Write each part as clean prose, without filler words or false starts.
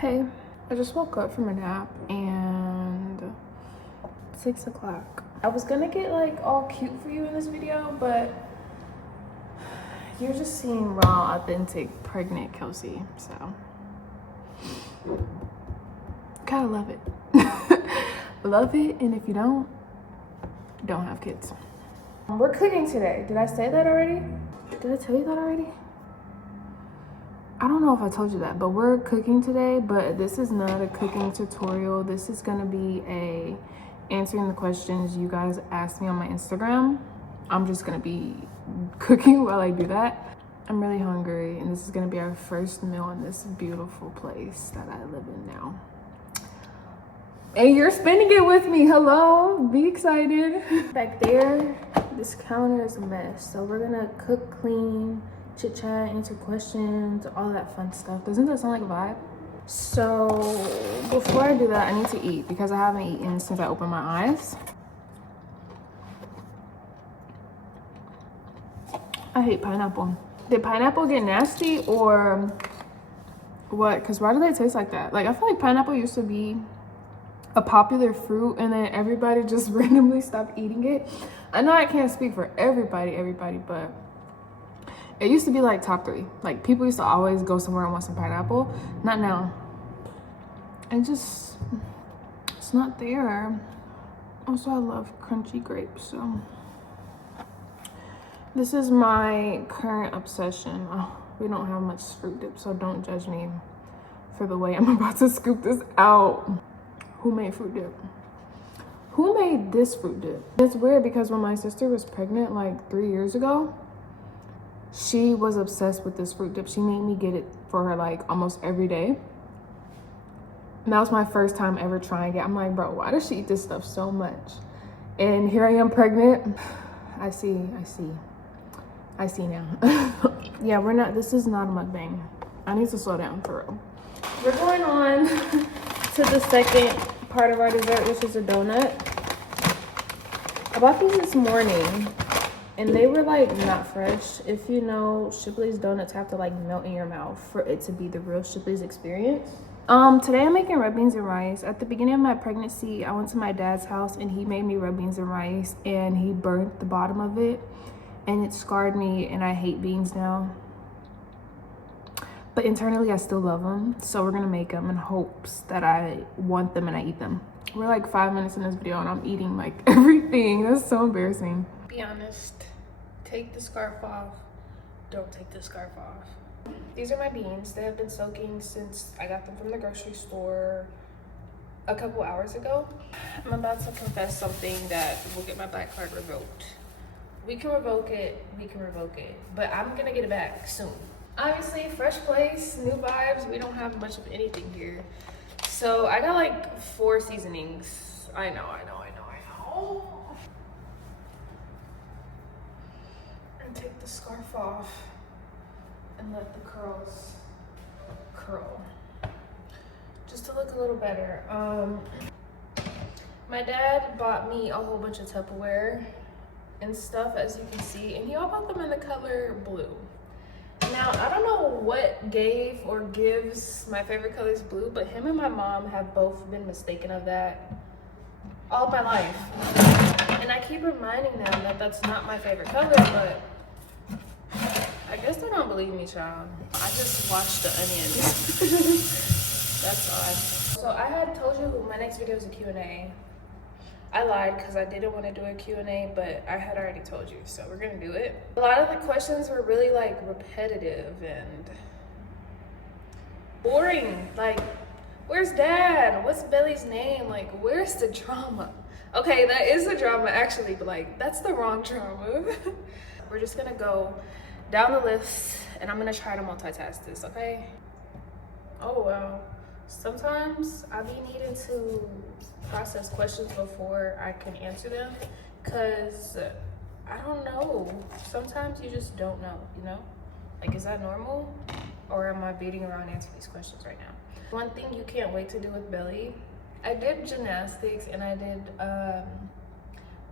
Hey, I just woke up from a nap and it's 6 o'clock. I was gonna get like all cute for you in this video, but you're just seeing raw, authentic, pregnant Kelsey, so gotta love it. Love it, and if you don't have kids. We're cooking today. Did I say that already? Did I tell you that already? I don't know if I told you that, but we're cooking today, but this is not a cooking tutorial. This is gonna be answering the questions you guys asked me on my Instagram. I'm just gonna be cooking while I do that. I'm really hungry, and this is gonna be our first meal in this beautiful place that I live in now. And you're spending it with me, hello, be excited. Back there, this counter is a mess. So we're gonna cook, clean, chit chat, answer questions, all that fun stuff. Doesn't that sound like a vibe? So before I do that, I need to eat because I haven't eaten since I opened my eyes. I hate pineapple. Did pineapple get nasty or what? Because why do they taste like that? Like, I feel like pineapple used to be a popular fruit and then everybody just randomly stopped eating it. I know I can't speak for everybody, but it used to be like top 3. Like, people used to always go somewhere and want some pineapple. Not now. It's not there. Also, I love crunchy grapes, so. This is my current obsession. Oh, we don't have much fruit dip, so don't judge me for the way I'm about to scoop this out. Who made fruit dip? Who made this fruit dip? It's weird because when my sister was pregnant like 3 years ago, she was obsessed with this fruit dip. She made me get it for her like almost every day. And that was my first time ever trying it. I'm like, bro, why does she eat this stuff so much? And here I am pregnant. I see now. Yeah, this is not a mukbang. I need to slow down for real. We're going on to the second part of our dessert, which is a donut. I bought these this morning and they were like not fresh. If you know, Shipley's donuts have to like melt in your mouth for it to be the real Shipley's experience. Today I'm making red beans and rice. At the beginning of my pregnancy, I went to my dad's house and he made me red beans and rice and he burnt the bottom of it and it scarred me and I hate beans now. But internally I still love them. So we're gonna make them in hopes that I want them and I eat them. We're like 5 minutes in this video and I'm eating like everything. That's so embarrassing. Be honest, take the scarf off. Don't take the scarf off. These are my beans. They have been soaking since I got them from the grocery store a couple hours ago. I'm about to confess something that will get my black card revoked. We can revoke it, but I'm gonna get it back soon. Obviously, fresh place, new vibes. We don't have much of anything here. So I got like 4 seasonings. I know. And take the scarf off and let the curls curl. Just to look a little better. My dad bought me a whole bunch of Tupperware and stuff, as you can see, and he all bought them in the color blue. Now, I don't know what gave or gives my favorite color is blue, but him and my mom have both been mistaken of that all my life. And I keep reminding them that that's not my favorite color, but I guess they don't believe me, child. I just watched the Onions. That's odd. So I had told you my next video is a Q&A. I lied because I didn't want to do a Q&A, but I had already told you, so we're gonna do it. A lot of the questions were really like repetitive and boring. Like, where's dad? What's Belly's name? Like, where's the drama? Okay, that is the drama actually, but like, that's the wrong drama. We're just gonna go down the list and I'm gonna try to multitask this, okay? Oh, wow. Sometimes I be needing to process questions before I can answer them because I don't know. Sometimes you just don't know, you know? Like, is that normal? Or am I beating around answering these questions right now? One thing you can't wait to do with Belly, I did gymnastics and I did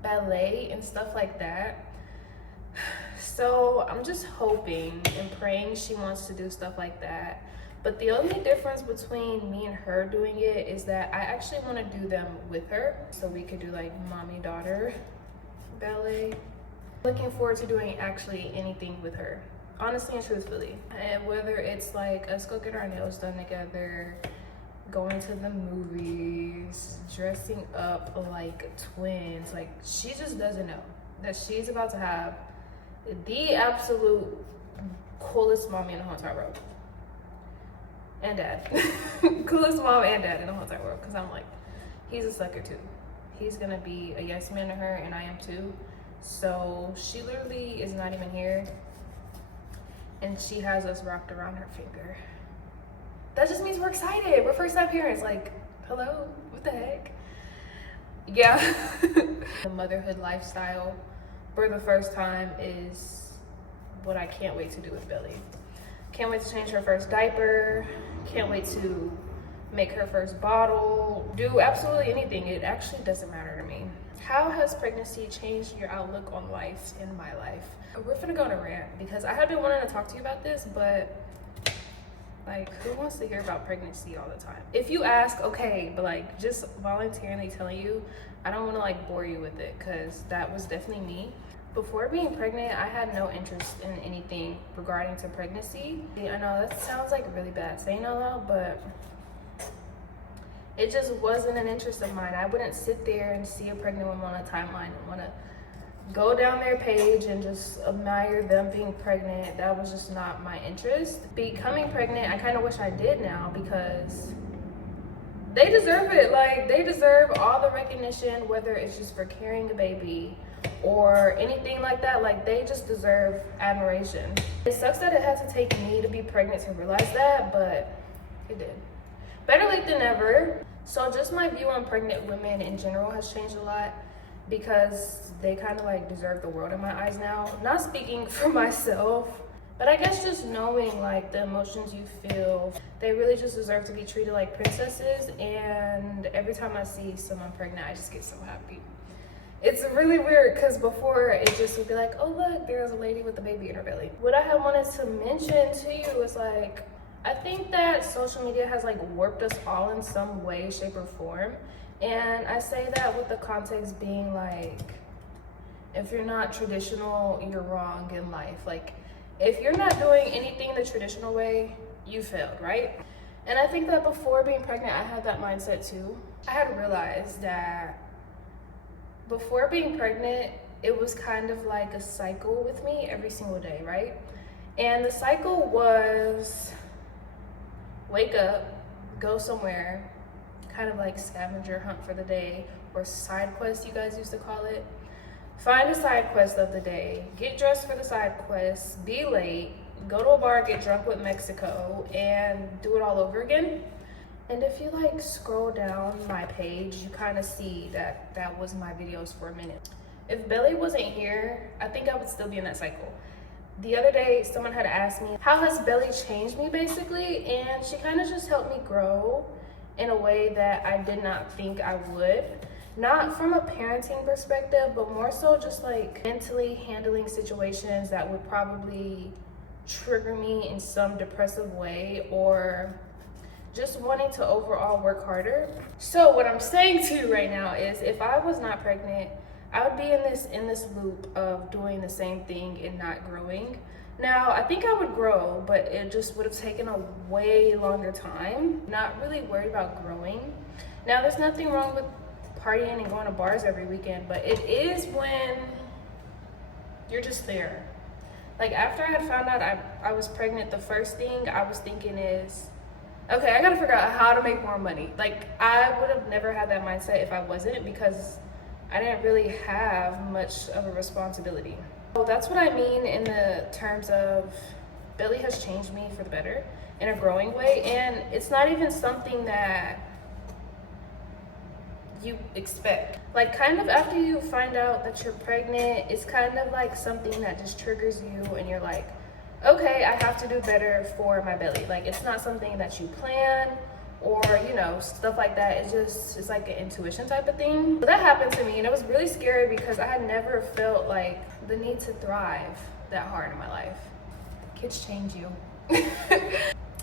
ballet and stuff like that. So I'm just hoping and praying she wants to do stuff like that. But the only difference between me and her doing it is that I actually want to do them with her, so we could do like mommy daughter ballet. Looking forward to doing actually anything with her, honestly and truthfully. And whether it's like us go get our nails done together, going to the movies, dressing up like twins, like she just doesn't know that she's about to have the absolute coolest mommy in the whole entire world. And dad. Coolest mom and dad in the whole entire world. Because I'm like, he's a sucker too. He's gonna be a yes man to her, and I am too. So she literally is not even here, and she has us wrapped around her finger. That just means we're excited. We're first time parents. Like, hello, what the heck? Yeah. The motherhood lifestyle for the first time is what I can't wait to do with Billy. Can't wait to change her first diaper. Can't wait to make her first bottle. Do absolutely anything. It actually doesn't matter to me. How has pregnancy changed your outlook on life in my life? We're finna go on a rant because I have been wanting to talk to you about this, but like, who wants to hear about pregnancy all the time? If you ask, okay, but like just voluntarily telling you, I don't want to like bore you with it because that was definitely me. Before being pregnant, I had no interest in anything regarding to pregnancy. I know that sounds like really bad saying out loud, but it just wasn't an interest of mine. I wouldn't sit there and see a pregnant woman on a timeline and want to go down their page and just admire them being pregnant. That was just not my interest. Becoming pregnant, I kind of wish I did now because they deserve it. Like, they deserve all the recognition, whether it's just for carrying a baby or anything like that. Like, they just deserve admiration. It sucks that it had to take me to be pregnant to realize that, but it did. Better late than never. So just my view on pregnant women in general has changed a lot because they kind of like deserve the world in my eyes now. Not speaking for myself, but I guess just knowing like the emotions you feel, they really just deserve to be treated like princesses. And every time I see someone pregnant, I just get so happy. It's really weird because before it just would be like, oh look, there's a lady with a baby in her belly. What I had wanted to mention to you is like, I think that social media has like warped us all in some way, shape, or form. And I say that with the context being like, if you're not traditional, you're wrong in life. Like, if you're not doing anything the traditional way, you failed, right? And I think that before being pregnant, I had that mindset too. I had realized that before being pregnant, it was kind of like a cycle with me every single day, right? And the cycle was wake up, go somewhere, kind of like scavenger hunt for the day, or side quest you guys used to call it. Find a side quest of the day, get dressed for the side quest, be late, go to a bar, get drunk with Mexico, and do it all over again. And if you like scroll down my page, you kind of see that that was my videos for a minute. If Belly wasn't here, I think I would still be in that cycle. The other day, someone had asked me, how has Belly changed me basically? And she kind of just helped me grow in a way that I did not think I would. Not from a parenting perspective, but more so just like mentally handling situations that would probably trigger me in some depressive way, or just wanting to overall work harder. So what I'm saying to you right now is, if I was not pregnant, I would be in this loop of doing the same thing and not growing. Now, I think I would grow, but it just would have taken a way longer time. Not really worried about growing. Now, there's nothing wrong with partying and going to bars every weekend, but it is when you're just there. Like, after I had found out I was pregnant, the first thing I was thinking is, okay, I gotta figure out how to make more money. Like, I would have never had that mindset if I wasn't, because I didn't really have much of a responsibility. So that's what I mean in the terms of Billy has changed me for the better in a growing way. And it's not even something that you expect. Like, kind of after you find out that you're pregnant, it's kind of like something that just triggers you and you're like, okay, I have to do better for my belly. Like, it's not something that you plan or, you know, stuff like that. It's like an intuition type of thing. So that happened to me, and it was really scary because I had never felt like the need to thrive that hard in my life. Kids change you.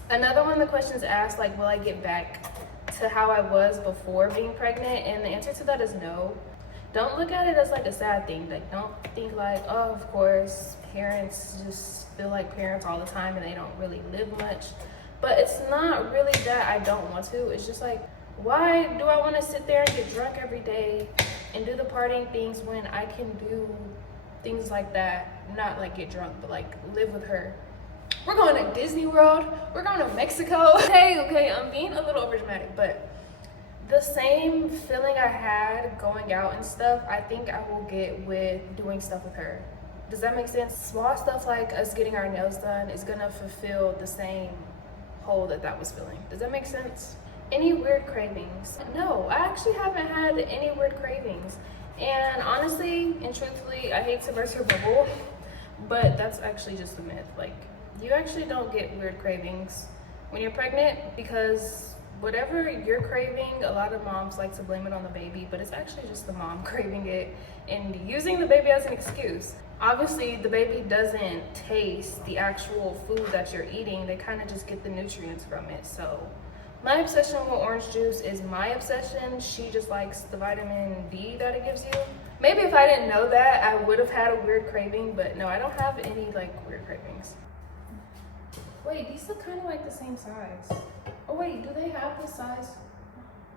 Another one of the questions asked, like, will I get back to how I was before being pregnant? And the answer to that is no. Don't look at it as like a sad thing. Like, don't think like, oh, of course, parents just feel like parents all the time and they don't really live much. But it's not really that I don't want to. It's just like, why do I want to sit there and get drunk every day and do the partying things when I can do things like that? Not like get drunk, but like live with her. We're going to Disney World. We're going to Mexico. Okay, I'm being a little overdramatic, but the same feeling I had going out and stuff, I think I will get with doing stuff with her. Does that make sense? Small stuff like us getting our nails done is gonna fulfill the same hole that was filling. Does that make sense? Any weird cravings? No, I actually haven't had any weird cravings. And honestly and truthfully, I hate to burst your bubble, but that's actually just a myth. Like, you actually don't get weird cravings when you're pregnant, because whatever you're craving, a lot of moms like to blame it on the baby, but it's actually just the mom craving it and using the baby as an excuse. Obviously, the baby doesn't taste the actual food that you're eating. They kind of just get the nutrients from it. So my obsession with orange juice is my obsession. She just likes the vitamin D that it gives you. Maybe if I didn't know that, I would have had a weird craving, but no, I don't have any like weird cravings. Wait, these look kind of like the same size. Oh wait, do they have the size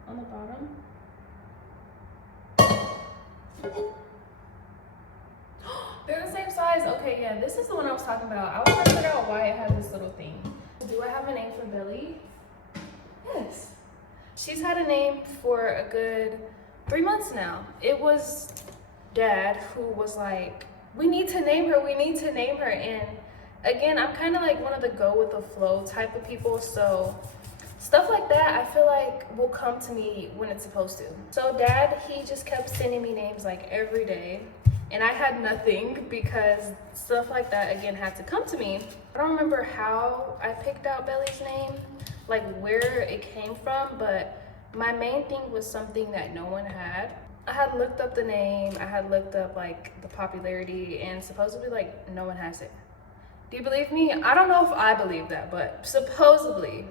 on the bottom? They're the same size. Okay, yeah, this is the one I was talking about. I was trying to figure out why it has this little thing. Do I have a name for Billy? Yes. She's had a name for a good 3 months now. It was Dad who was like, we need to name her, and again, I'm kind of like one of the go with the flow type of people, so stuff like that I feel like will come to me when it's supposed to. So Dad, he just kept sending me names like every day, and I had nothing because stuff like that again had to come to me. I don't remember how I picked out Belly's name, like where it came from, but my main thing was something that no one had. I had looked up the name, I had looked up like the popularity, and supposedly like no one has it. Do you believe me? I don't know if I believe that, but supposedly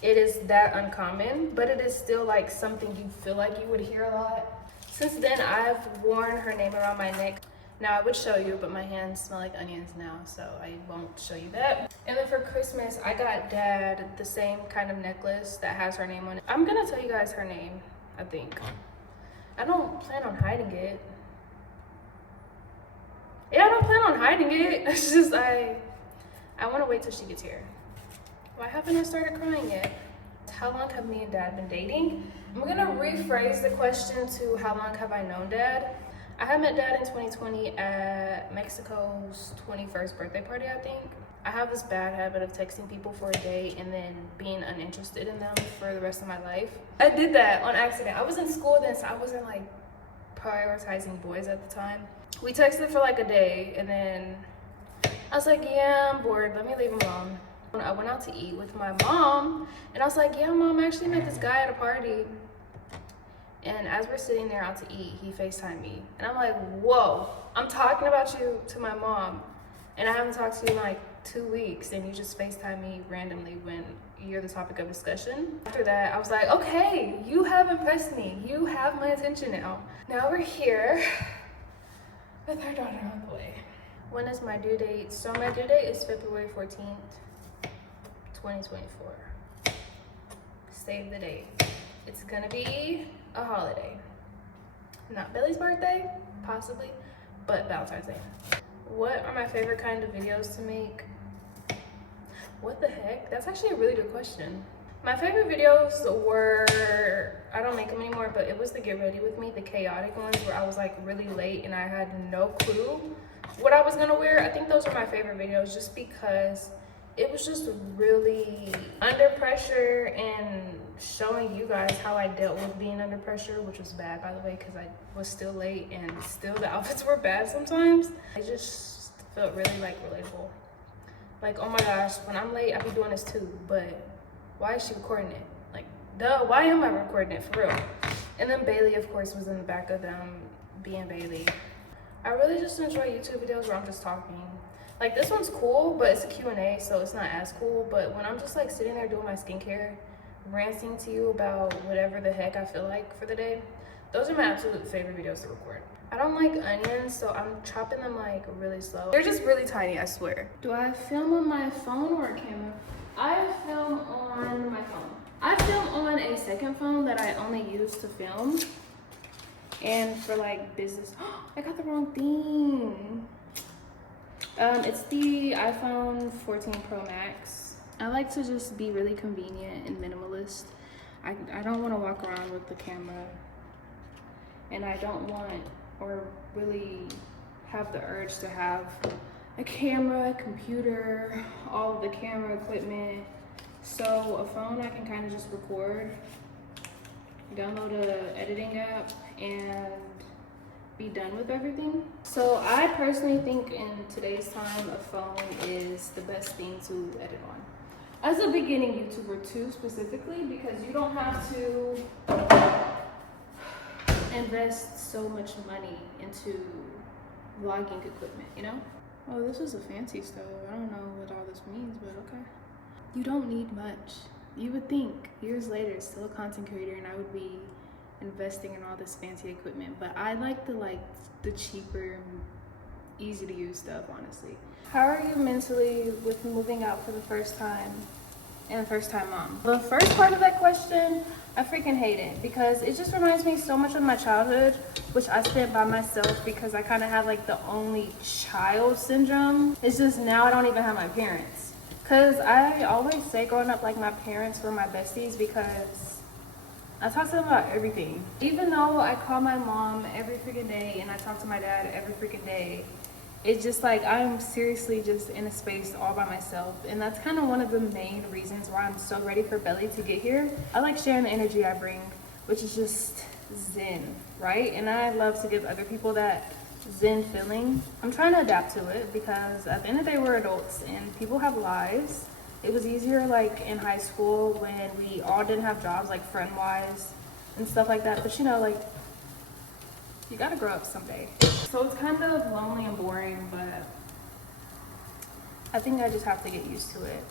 it is that uncommon, but it is still like something you feel like you would hear a lot. Since then, I've worn her name around my neck. Now I would show you, but my hands smell like onions now, so I won't show you that. And then for Christmas, I got Dad the same kind of necklace that has her name on it. I'm gonna tell you guys her name, I think. I don't plan on hiding it. Yeah, I don't plan on hiding it. It's just I want to wait till she gets here. Why haven't I started crying yet? How long have me and Dad been dating? I'm gonna rephrase the question to how long have I known Dad? I had met Dad in 2020 at Mexico's 21st birthday party, I think. I have this bad habit of texting people for a day and then being uninterested in them for the rest of my life. I did that on accident. I was in school then, so I wasn't like prioritizing boys at the time. We texted for like a day, and then I was like, yeah, I'm bored, let me leave him alone. I went out to eat with my mom, and I was like, yeah, Mom, I actually met this guy at a party. And as we're sitting there out to eat, he FaceTimed me. And I'm like, whoa, I'm talking about you to my mom, and I haven't talked to you in like 2 weeks, and you just FaceTime me randomly when you're the topic of discussion. After that, I was like, okay, you have impressed me. You have my attention now. Now we're here with our daughter on the way. When is my due date? So my due date is February 14th, 2024. Save the date. It's gonna be a holiday. Not Billy's birthday, possibly, but Valentine's Day. What are my favorite kind of videos to make? What the heck? That's actually a really good question. My favorite videos were, I don't make them anymore, but it was the get ready with me, the chaotic ones where I was like really late and I had no clue what I was gonna wear. I think those are my favorite videos just because it was just really under pressure and showing you guys how I dealt with being under pressure, which was bad, by the way, because I was still late and still the outfits were bad sometimes. I just felt really like relatable. Like, oh my gosh, when I'm late, I be doing this too, but why is she recording it? Like, duh, why am I recording it, for real? And then Bailey, of course, was in the back of them being Bailey. I really just enjoy YouTube videos where I'm just talking. Like this one's cool, but it's a Q&A, so it's not as cool. But when I'm just like sitting there doing my skincare, ranting to you about whatever the heck I feel like for the day, those are my absolute favorite videos to record. I don't like onions, so I'm chopping them like really slow. They're just really tiny, I swear. Do I film on my phone or a camera? I film on my phone. I film on a second phone that I only use to film and for like business. I got the wrong thing. It's the iPhone 14 Pro Max. I like to just be really convenient and minimalist. I don't want to walk around with the camera, and I don't want or really have the urge to have a camera, a computer, all of the camera equipment. So a phone I can kind of just record, download a editing app, and be done with everything. So I personally think in today's time, a phone is the best thing to edit on. As a beginning YouTuber too, specifically, because you don't have to invest so much money into vlogging equipment, you know? Oh, this is a fancy stove. I don't know what all this means, but okay. You don't need much. You would think years later, still a content creator, and I would be investing in all this fancy equipment, but I like the cheaper, easy to use stuff, honestly. How are you mentally with moving out for the first time and first time mom? The first part of that question, I freaking hate it because it just reminds me so much of my childhood, which I spent by myself because I kind of had like the only child syndrome. It's just now I don't even have my parents. Cause I always say growing up, like my parents were my besties because I talk to them about everything. Even though I call my mom every freaking day and I talk to my dad every freaking day, it's just like I'm seriously just in a space all by myself. And that's kind of one of the main reasons why I'm so ready for Belly to get here. I like sharing the energy I bring, which is just zen, right? And I love to give other people that zen feeling. I'm trying to adapt to it because at the end of the day, we're adults and people have lives. It was easier like in high school when we all didn't have jobs, like friend-wise and stuff like that. But you know, like, you gotta grow up someday. So it's kind of lonely and boring, but I think I just have to get used to it.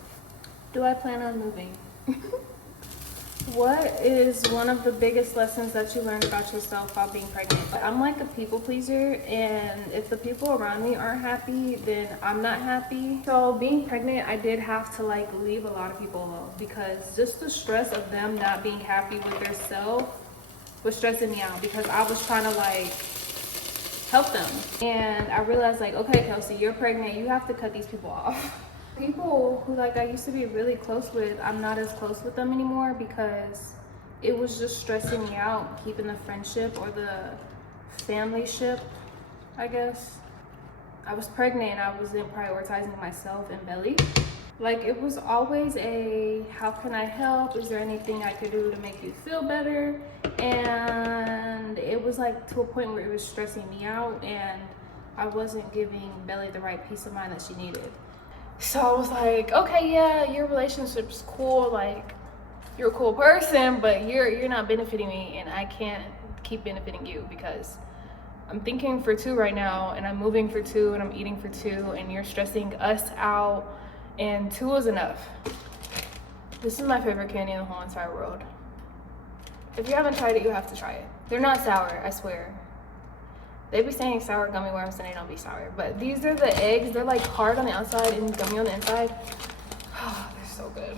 Do I plan on moving? What is one of the biggest lessons that you learned about yourself while being pregnant? I'm like a people pleaser, and if the people around me aren't happy, then I'm not happy. So being pregnant, I did have to like leave a lot of people alone because just the stress of them not being happy with their self was stressing me out because I was trying to like help them. And I realized like, okay, Kelsey, you're pregnant, you have to cut these people off. People who like I used to be really close with, I'm not as close with them anymore because it was just stressing me out, keeping the friendship or the family ship, I guess. I was pregnant and I wasn't prioritizing myself and Belly. Like it was always a, how can I help? Is there anything I could do to make you feel better? And it was like to a point where it was stressing me out and I wasn't giving Belly the right peace of mind that she needed. So I was like, okay, yeah, your relationship's cool, like you're a cool person, but you're not benefiting me and I can't keep benefiting you because I'm thinking for two right now and I'm moving for two and I'm eating for two and you're stressing us out and two is enough. This is my favorite candy in the whole entire world. If you haven't tried it, you have to try it. They're not sour, I swear. They be saying sour gummy worms and they don't be sour. But these are the eggs. They're like hard on the outside and gummy on the inside. Oh, they're so good.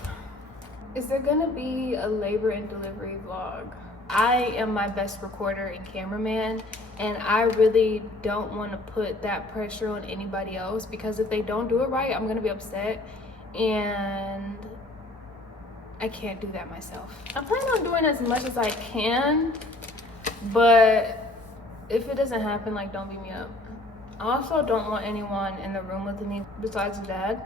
Is there gonna be a labor and delivery vlog? I am my best recorder and cameraman, and I really don't want to put that pressure on anybody else because if they don't do it right, I'm gonna be upset and I can't do that myself. I'm planning on doing as much as I can, but if it doesn't happen, like, don't beat me up. I also don't want anyone in the room with me besides Dad.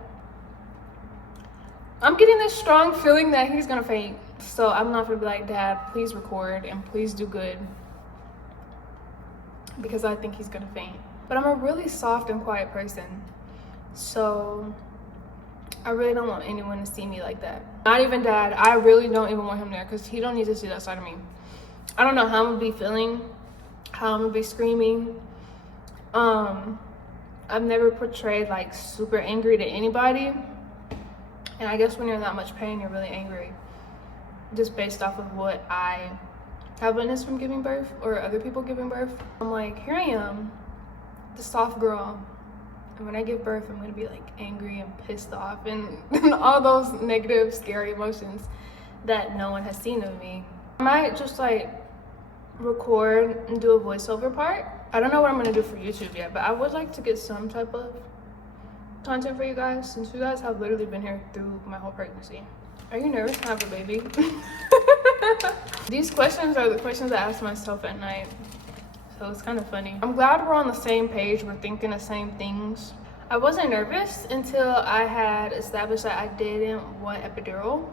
I'm getting this strong feeling that he's gonna faint. So I'm not gonna be like, Dad, please record and please do good. Because I think he's gonna faint. But I'm a really soft and quiet person. So I really don't want anyone to see me like that. Not even Dad. I really don't even want him there because he don't need to see that side of me. I don't know how I'm gonna be feeling, how I'm gonna be screaming. I've never portrayed like super angry to anybody. And I guess when you're in that much pain, you're really angry. Just based off of what I have witnessed from giving birth or other people giving birth. I'm like, here I am, the soft girl. And when I give birth, I'm gonna be like angry and pissed off and all those negative, scary emotions that no one has seen of me. I might just like record and do a voiceover part. I don't know what I'm gonna do for YouTube yet, but I would like to get some type of content for you guys since you guys have literally been here through my whole pregnancy. Are you nervous to have a baby? These questions are the questions I ask myself at night. So it's kind of funny. I'm glad we're on the same page. We're thinking the same things. I wasn't nervous until I had established that I didn't want epidural.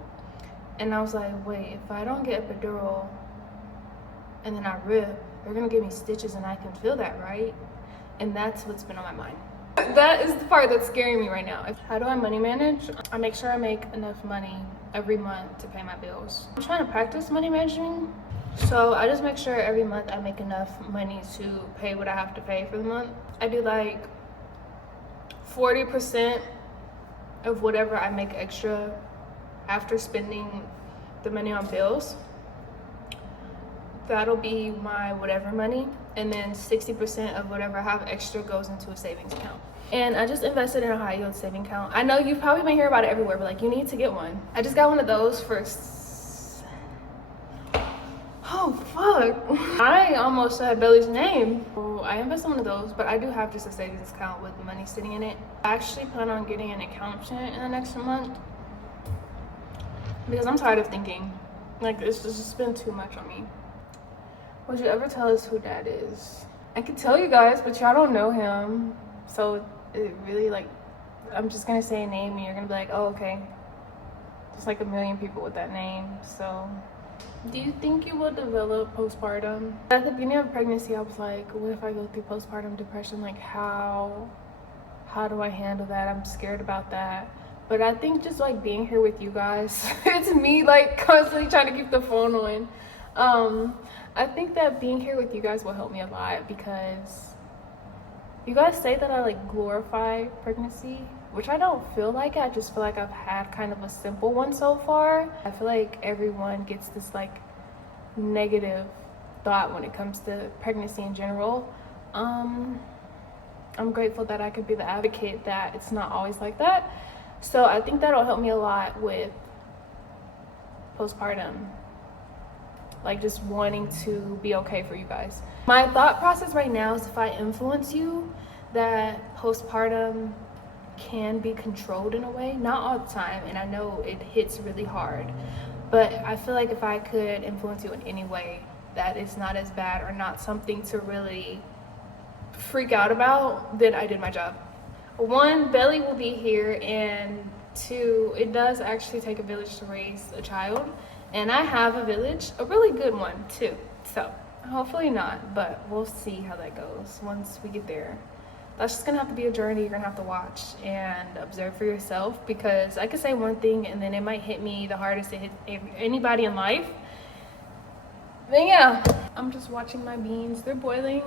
And I was like, wait, if I don't get epidural and then I rip, they're gonna give me stitches and I can feel that, right? And that's what's been on my mind. That is the part that's scaring me right now. How do I money manage? I make sure I make enough money every month to pay my bills. I'm trying to practice money managing. So I just make sure every month I make enough money to pay what I have to pay for the month. I do like 40% of whatever I make extra after spending the money on bills. That'll be my whatever money. And then 60% of whatever I have extra goes into a savings account. And I just invested in a high yield saving account. I know you've probably been hearing about it everywhere, but like you need to get one. I just got one of those for oh fuck, I almost said Billy's name. So I invested in one of those, but I do have just a savings account with money sitting in it. I actually plan on getting an accountant in the next month because I'm tired of thinking. Like it's just been too much on me. Would you ever tell us who Dad is? I could tell you guys, but y'all don't know him. So it really like, I'm just gonna say a name and you're gonna be like, oh, okay. There's like a million people with that name, so. Do you think you will develop postpartum? At the beginning of pregnancy, I was like, what if I go through postpartum depression? Like how do I handle that? I'm scared about that. But I think just like being here with you guys, it's me like constantly trying to keep the phone on. I think that being here with you guys will help me a lot because you guys say that I like glorify pregnancy, which I don't feel like it. I just feel like I've had kind of a simple one so far. I feel like everyone gets this like negative thought when it comes to pregnancy in general. I'm grateful that I could be the advocate that it's not always like that. So I think that'll help me a lot with postpartum. Like just wanting to be okay for you guys. My thought process right now is if I influence you, that postpartum can be controlled in a way, not all the time, and I know it hits really hard, but I feel like if I could influence you in any way that it's not as bad or not something to really freak out about, then I did my job. 1, Belly will be here, and 2, it does actually take a village to raise a child. And I have a village, a really good one too. So hopefully not, but we'll see how that goes once we get there. That's just gonna have to be a journey you're gonna have to watch and observe for yourself, because I could say one thing and then it might hit me the hardest it hit anybody in life. Then yeah, I'm just watching my beans. They're boiling,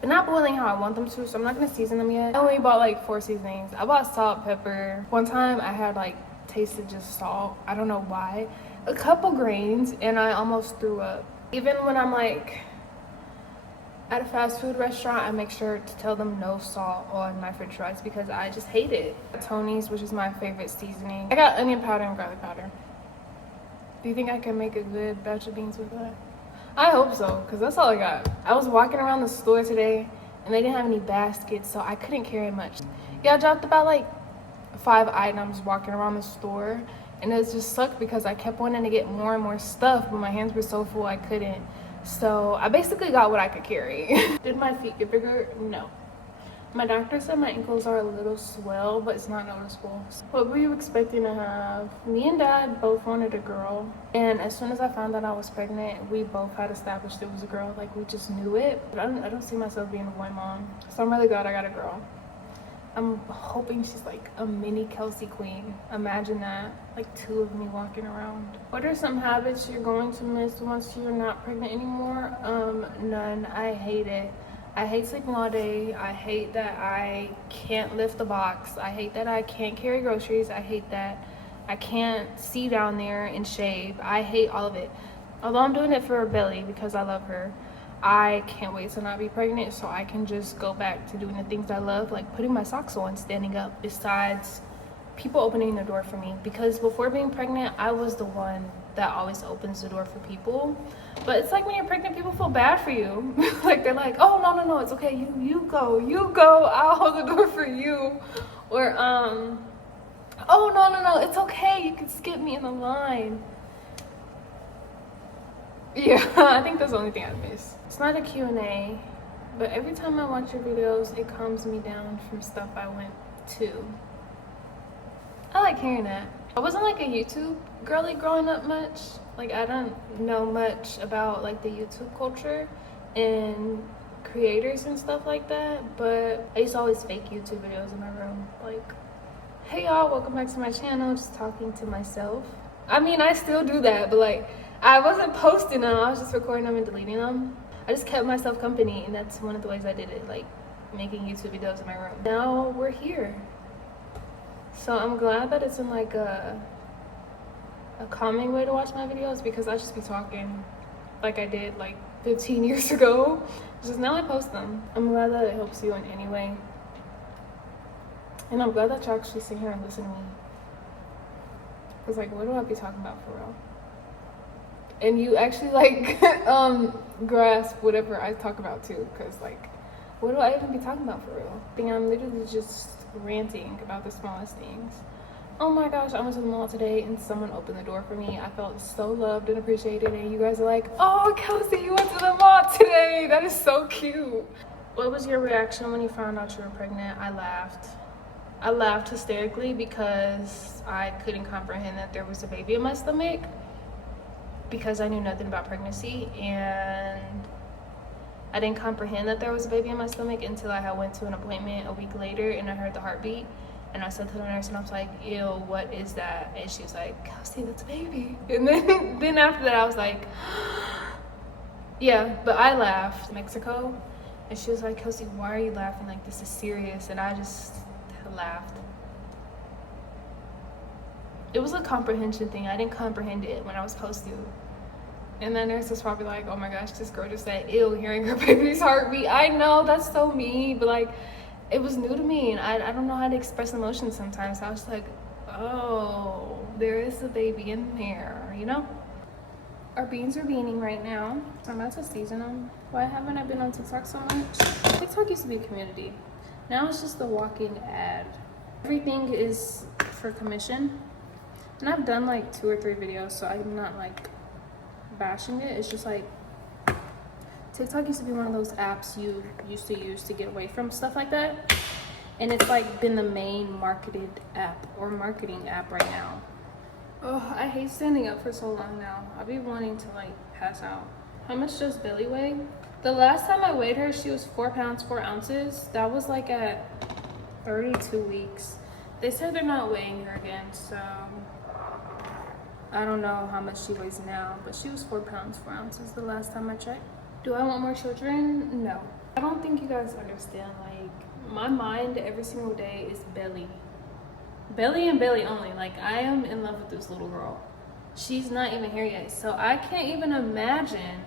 but not boiling how I want them to, so I'm not gonna season them yet. I only bought like 4 seasonings. I bought salt, pepper. One time I had like tasted just salt, I don't know why, a couple grains, and I almost threw up. Even when I'm like at a fast food restaurant, I make sure to tell them no salt on my french fries because I just hate it. Tony's, which is my favorite seasoning. I got onion powder and garlic powder. Do you think I can make a good batch of beans with that? I hope so, because that's all I got. I was walking around the store today and they didn't have any baskets, so I couldn't carry much. Yeah, I dropped about like 5 items walking around the store, and it just sucked because I kept wanting to get more and more stuff, but my hands were so full I couldn't. So I basically got what I could carry. Did my feet get bigger? No. My doctor said my ankles are a little swell, but it's not noticeable. What were you expecting to have? Me and Dad both wanted a girl, and as soon as I found out I was pregnant, we both had established it was a girl. Like, we just knew it. But I don't see myself being a boy mom, so I'm really glad I got a girl. I'm hoping she's like a mini Kelsey queen. Imagine that, like 2 of me walking around. What are some habits you're going to miss once you're not pregnant anymore? None. I hate it. I hate sleeping all day. I hate that I can't lift the box. I hate that I can't carry groceries. I hate that I can't see down there and shave. I hate all of it. Although I'm doing it for Belly because I love her, I can't wait to not be pregnant so I can just go back to doing the things I love, like putting my socks on, standing up, besides people opening the door for me. Because before being pregnant, I was the one that always opens the door for people. But it's like when you're pregnant, people feel bad for you. Like they're like, oh, no, it's okay. You go. I'll hold the door for you. Or, oh, no, it's okay. You can skip me in the line. Yeah, I think that's the only thing I miss. It's not a Q&A, but every time I watch your videos, it calms me down from stuff I went to. I like hearing that. I wasn't like a YouTube girly growing up much. Like I don't know much about like the YouTube culture and creators and stuff like that, but I used to always fake YouTube videos in my room. Like, hey y'all, welcome back to my channel, just talking to myself. I mean, I still do that, but like I wasn't posting them, I was just recording them and deleting them. I just kept myself company, and that's one of the ways I did it, like making YouTube videos in my room. Now we're here. So I'm glad that it's in like a calming way to watch my videos, because I just be talking like I did like 15 years ago. Just now I post them. I'm glad that it helps you in any way. And I'm glad that you actually sit here and listen to me. Cause like, what do I be talking about for real? And you actually like grasp whatever I talk about too. Cause like, what do I even be talking about for real? I think I'm literally just ranting about the smallest things. Oh my gosh, I went to the mall today and someone opened the door for me. I felt so loved and appreciated, and you guys are like, oh Kelsey, you went to the mall today. That is so cute. What was your reaction when you found out you were pregnant? I laughed. I laughed hysterically because I couldn't comprehend that there was a baby in my stomach, because I knew nothing about pregnancy, and I didn't comprehend that there was a baby in my stomach until I had went to an appointment a week later and I heard the heartbeat. And I said to the nurse, and I was like, ew, what is that? And she was like, Kelsey, that's a baby. And then after that, I was like, yeah, but I laughed. Mexico. And she was like, Kelsey, why are you laughing? Like, this is serious. And I just laughed. It was a comprehension thing. I didn't comprehend it when I was supposed to. And the nurse was probably like, oh my gosh, this girl just said, ew, hearing her baby's heartbeat. I know, that's so mean, but like, it was new to me, and I don't know how to express emotions sometimes. I was like, oh, there is a baby in there, you know? Our beans are beaning right now, so I'm about to season them. Why haven't I been on TikTok so much? TikTok used to be a community. Now it's just a walking ad. Everything is for commission. And I've done like 2 or 3 videos, so I'm not like bashing it. It's just like, TikTok used to be one of those apps you used to use to get away from stuff like that. And it's like been the main marketed app or marketing app right now. Oh, I hate standing up for so long now. I'll be wanting to like pass out. How much does Billy weigh? The last time I weighed her, she was 4 pounds, 4 ounces. That was like at 32 weeks. They said they're not weighing her again, so I don't know how much she weighs now, but she was 4 pounds, 4 ounces the last time I checked. Do I want more children? No. I don't think you guys understand, like, my mind every single day is Belly. Belly and Belly only. Like, I am in love with this little girl. She's not even here yet, so I can't even imagine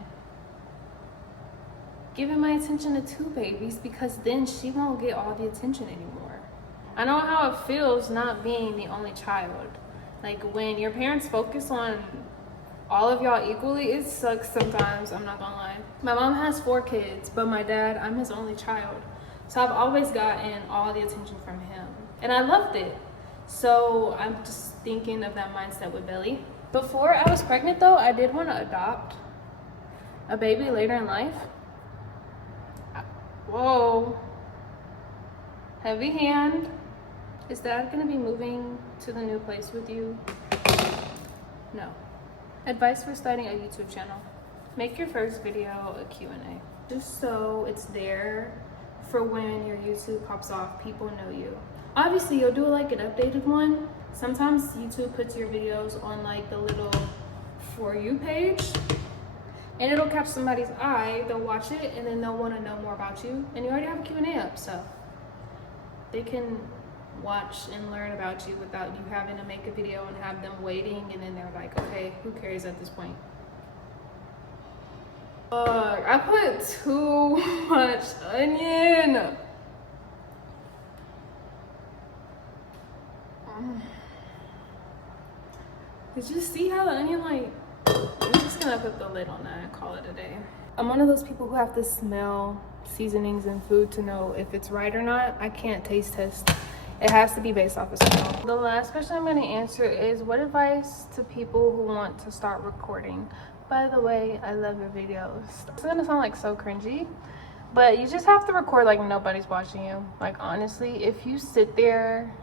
giving my attention to 2 babies, because then she won't get all the attention anymore. I know how it feels not being the only child. Like, when your parents focus on all of y'all equally, it sucks sometimes, I'm not gonna lie. My mom has 4 kids, but my dad, I'm his only child. So I've always gotten all the attention from him, and I loved it. So I'm just thinking of that mindset with Billy. Before I was pregnant though, I did want to adopt a baby later in life. Whoa. Heavy hand. Is Dad gonna be moving to the new place with you? No. Advice for starting a YouTube channel. Make your first video a Q&A. Just so it's there for when your YouTube pops off, people know you. Obviously, you'll do like an updated one. Sometimes YouTube puts your videos on like the little For You page. and it'll catch somebody's eye. They'll watch it and then they'll want to know more about you, and you already have a Q&A up, so they can watch and learn about you without you having to make a video and have them waiting, and then they're like, okay, who cares at this point? I put too much onion. Did you see how the onion, like, I'm just gonna put the lid on that and call it a day. I'm one of those people who have to smell seasonings and food to know if it's right or not. I can't taste test. It has to be based off of smell. The last question I'm gonna answer is, what advice to people who want to start recording? By the way, I love your videos. It's gonna sound like so cringy, but you just have to record like nobody's watching you. Like, honestly, if you sit there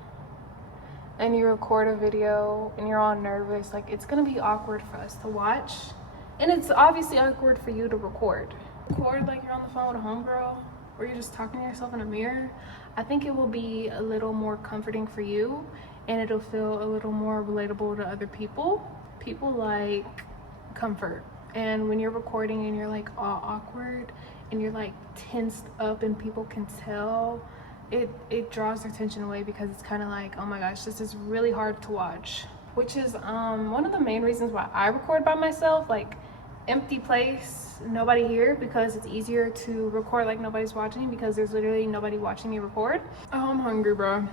and you record a video and you're all nervous, like, it's gonna be awkward for us to watch, and it's obviously awkward for you to record like you're on the phone with a homegirl, or you're just talking to yourself in a mirror. I think it will be a little more comforting for you, and it'll feel a little more relatable to other people. People like comfort, and when you're recording and you're like all awkward and you're like tensed up and people can tell, it draws their attention away, because it's kind of like, oh my gosh, this is really hard to watch. Which is one of the main reasons why I record by myself, like empty place, nobody here, because it's easier to record like nobody's watching, because there's literally nobody watching you record. Oh, I'm hungry, bro.